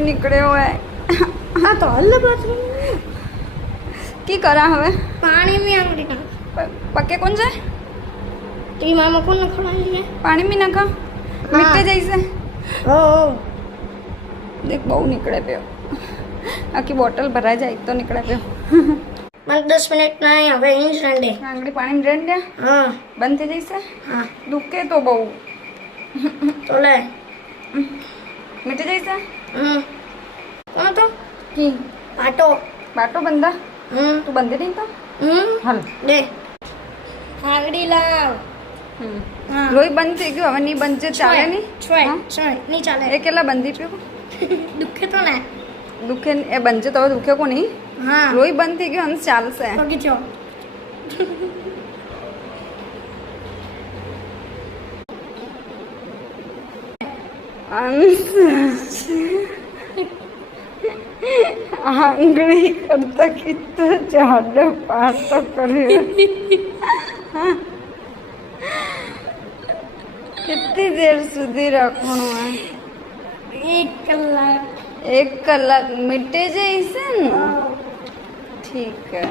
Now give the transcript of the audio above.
લોહી નીકળ્યો હે આ તો હલ્લે બાથरूम की करा हवे पानी में आंगली का पक्के कौन से ती मामा कौन खड़ा है पानी में नखा मिट्टे जैसे ओ देख बहु निकले पे आखी बोतल भरा जाए तो निकले पे मन 10 मिनट ना હવે અહીં જ રંડે आंगली पानी में रेन दिया हाँ बंद थे जैसे हाँ दुखे तो बहु तो ले मिट्टे जैसे कौन तो की पाटो बाटो बंदा तू बंदे नहीं तो हल दे आंगળી લાવ હા લોહી બંધ થઈ ગયું હવે નહીં બંધ છે ચાલે નહીં છોય છોય નહીં ચાલે એ કેટલા બંધી પીવું દુખે તો ને દુખે એ બંધ છે તો હવે દુખે કો નહીં હા લોહી બંધ થઈ ગયું અને ચાલશે તો કીધો आंगળી करता कितना ज्यादा पार तो करे कितनी देर सुधी रखणो है 1 કલાક 1 કલાક मिटे जैसे न ठीक है